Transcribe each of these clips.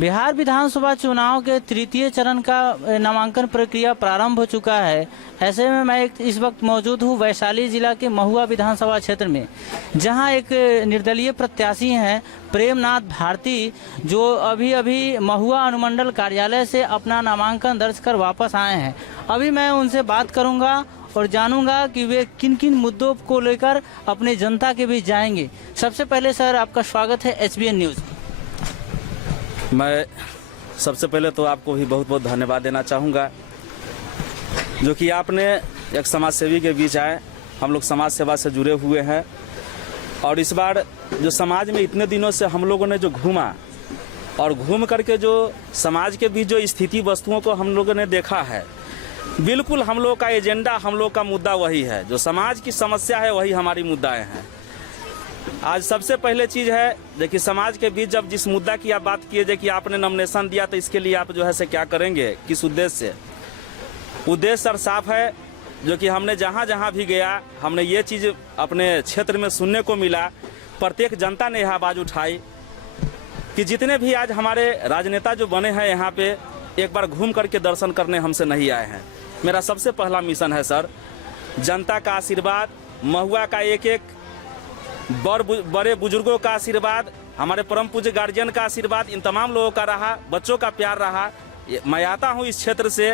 बिहार विधानसभा चुनाव के तृतीय चरण का नामांकन प्रक्रिया प्रारंभ हो चुका है। ऐसे में मैं इस वक्त मौजूद हूँ वैशाली जिला के महुआ विधानसभा क्षेत्र में, जहां एक निर्दलीय प्रत्याशी हैं प्रेमनाथ भारती, जो अभी महुआ अनुमंडल कार्यालय से अपना नामांकन दर्ज कर वापस आए हैं। अभी मैं उनसे बात करूंगा और जानूंगा कि वे किन किन मुद्दों को लेकर अपने जनता के बीच जाएंगे। सबसे पहले सर, आपका स्वागत है HBN न्यूज़। मैं सबसे पहले तो आपको भी बहुत बहुत धन्यवाद देना चाहूँगा, जो कि आपने एक समाज सेवी के बीच आए। हम लोग समाज सेवा से जुड़े हुए हैं और इस बार जो समाज में इतने दिनों से हम लोगों ने जो घूमा और घूम करके जो समाज के बीच जो स्थिति वस्तुओं को हम लोगों ने देखा है, बिल्कुल हम लोग का एजेंडा, हम लोग का मुद्दा वही है। जो समाज की समस्या है वही हमारी मुद्दाएं हैं। आज सबसे पहले चीज़ है देखिए, समाज के बीच जब जिस मुद्दा की आप बात किए कि आपने नॉमिनेशन दिया, तो इसके लिए आप जो है से क्या करेंगे, किस उद्देश्य से। उद्देश्य सर साफ है, जो कि हमने जहाँ जहाँ भी गया, हमने ये चीज़ अपने क्षेत्र में सुनने को मिला। प्रत्येक जनता ने यह आवाज़ उठाई कि जितने भी आज हमारे राजनेता जो बने हैं यहाँ पे, एक बार घूम करके दर्शन करने हमसे नहीं आए हैं। मेरा सबसे पहला मिशन है सर, जनता का आशीर्वाद, महुआ का एक एक बड़े बुजुर्गों का आशीर्वाद, हमारे परम पूज्य गार्जियन का आशीर्वाद, इन तमाम लोगों का रहा, बच्चों का प्यार रहा। मैं आता हूँ इस क्षेत्र से,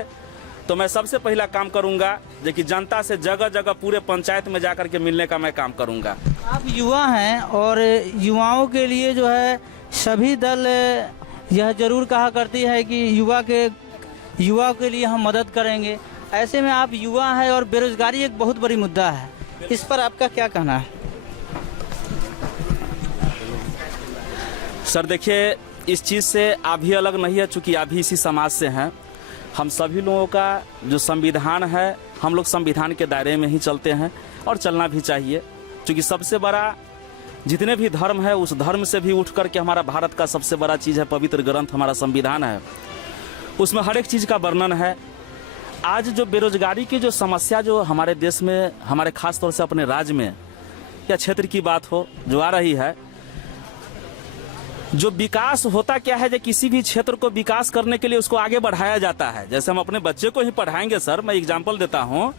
तो मैं सबसे पहला काम करूँगा जो कि जनता से जगह जगह पूरे पंचायत में जाकर के मिलने का मैं काम करूँगा। आप युवा हैं और युवाओं के लिए जो है सभी दल यह जरूर कहा करती है कि युवा के लिए हम मदद करेंगे। ऐसे में आप युवा हैं और बेरोजगारी एक बहुत बड़ी मुद्दा है, इस पर आपका क्या कहना है? सर देखिए, इस चीज़ से आप भी अलग नहीं है, चूँकि आप भी इसी समाज से हैं। हम सभी लोगों का जो संविधान है, हम लोग संविधान के दायरे में ही चलते हैं और चलना भी चाहिए, क्योंकि सबसे बड़ा जितने भी धर्म है, उस धर्म से भी उठ करके हमारा भारत का सबसे बड़ा चीज़ है पवित्र ग्रंथ हमारा संविधान है। उसमें हर एक चीज़ का वर्णन है। आज जो बेरोजगारी की जो समस्या जो हमारे देश में, हमारे खास तौर से अपने राज्य में या क्षेत्र की बात हो जो आ रही है, जो विकास होता क्या है, जो किसी भी क्षेत्र को विकास करने के लिए उसको आगे बढ़ाया जाता है। जैसे हम अपने बच्चे को ही पढ़ाएंगे सर, मैं एग्जांपल देता हूँ,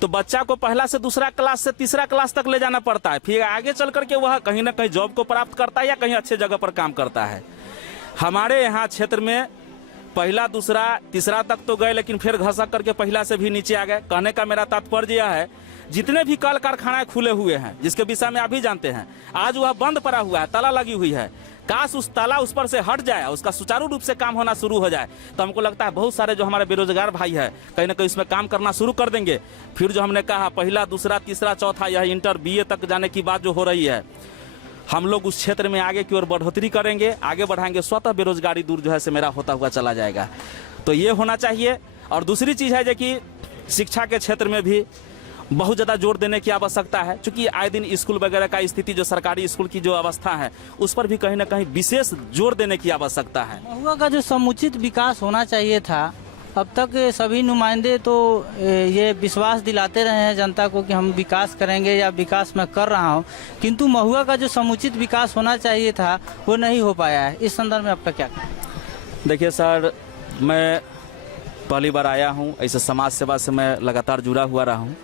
तो बच्चा को पहला से दूसरा क्लास से तीसरा क्लास तक ले जाना पड़ता है, फिर आगे चल करके वह कहीं ना कहीं जॉब को प्राप्त करता है या कहीं अच्छे जगह पर काम करता है। हमारे यहाँ क्षेत्र में पहला दूसरा तीसरा तक तो गए, लेकिन फिर घसक करके पहला से भी नीचे आ गए। कहने का मेरा तात्पर्य यह है, जितने भी कल कारखानाएं खुले हुए हैं, जिसके विषय में आप भी जानते हैं, आज वह बंद पड़ा हुआ है, ताला लगी हुई है। काश उस ताला उस पर से हट जाए, उसका सुचारू रूप से काम होना शुरू हो जाए, तो हमको लगता है बहुत सारे जो हमारे बेरोजगार भाई है कहीं ना कहीं इसमें काम करना शुरू कर देंगे। फिर जो हमने कहा पहला दूसरा तीसरा चौथा, यह इंटर BA तक जाने की बात जो हो रही है, हम लोग उस क्षेत्र में आगे की ओर बढ़ोतरी करेंगे, आगे बढ़ाएंगे, स्वतः बेरोजगारी दूर जो है से मेरा होता हुआ चला जाएगा। तो ये होना चाहिए। और दूसरी चीज़ है जो कि शिक्षा के क्षेत्र में भी बहुत ज़्यादा जोर देने की आवश्यकता है, क्योंकि आए दिन स्कूल वगैरह का स्थिति, जो सरकारी स्कूल की जो अवस्था है, उस पर भी कहीं ना कहीं विशेष जोर देने की आवश्यकता है। महुआ का जो समुचित विकास होना चाहिए था, अब तक सभी नुमाइंदे तो ये विश्वास दिलाते रहे हैं जनता को कि हम विकास करेंगे या विकास मैं कर रहा हूं, किंतु महुआ का जो समुचित विकास होना चाहिए था वो नहीं हो पाया है। इस संदर्भ में आपका क्या कहना है? देखिए सर, मैं पहली बार आया हूं, ऐसे समाज सेवा से मैं लगातार जुड़ा हुआ रहा हूं।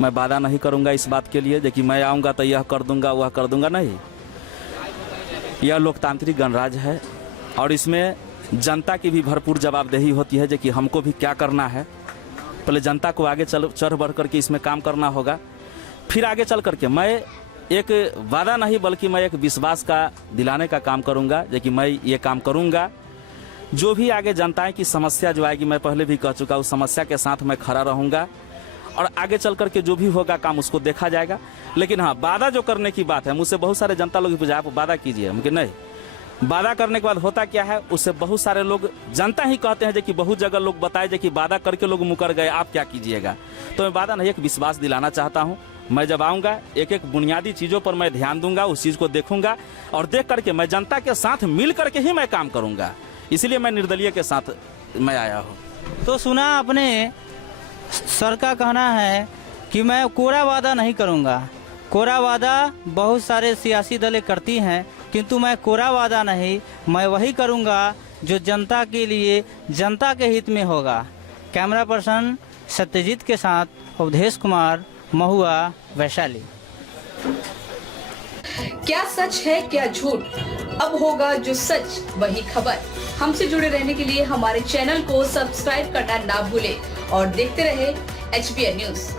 मैं वादा नहीं करूंगा इस बात के लिए कि मैं आऊँगा तो यह कर दूंगा वह कर दूंगा, नहीं। यह लोकतांत्रिक गणराज्य है और इसमें जनता की भी भरपूर जवाबदेही होती है, जो कि हमको भी क्या करना है। पहले जनता को आगे चढ़ बढ़ करके इसमें काम करना होगा, फिर आगे चल करके मैं एक वादा नहीं बल्कि मैं एक विश्वास का दिलाने का काम करूंगा, जो कि मैं ये काम करूंगा। जो भी आगे जनताएं की समस्या जो आएगी, मैं पहले भी कह चुका, उस समस्या के साथ मैं खड़ा रहूँगा और आगे चल करके जो भी होगा काम उसको देखा जाएगा। लेकिन हाँ, वादा जो करने की बात है, मुझसे बहुत सारे जनता लोग पूछा आप वादा कीजिए, मुझे नहीं। वादा करने के बाद होता क्या है, उससे बहुत सारे लोग, जनता ही कहते हैं कि बहुत जगह लोग बताए कि वादा करके लोग मुकर गए, आप क्या कीजिएगा। तो मैं वादा नहीं, एक विश्वास दिलाना चाहता हूँ। मैं जब आऊँगा, एक एक बुनियादी चीज़ों पर मैं ध्यान दूंगा, उस चीज़ को देखूंगा और देख करके मैं जनता के साथ मिल करके ही मैं काम करूँगा। इसलिए मैं निर्दलीय के साथ मैं आया हूँ। तो सुना आपने, सर का कहना है कि मैं कोरा वादा नहीं करूंगा। कोरा वादा बहुत सारे सियासी दलें करती हैं, किंतु मैं कोरा वादा नहीं, मैं वही करूंगा जो जनता के लिए, जनता के हित में होगा। कैमरा पर्सन सत्यजीत के साथ अवधेश कुमार, महुआ, वैशाली। क्या सच है क्या झूठ, अब होगा जो सच वही खबर। हमसे जुड़े रहने के लिए हमारे चैनल को सब्सक्राइब करना ना भूलें और देखते रहे HBN न्यूज।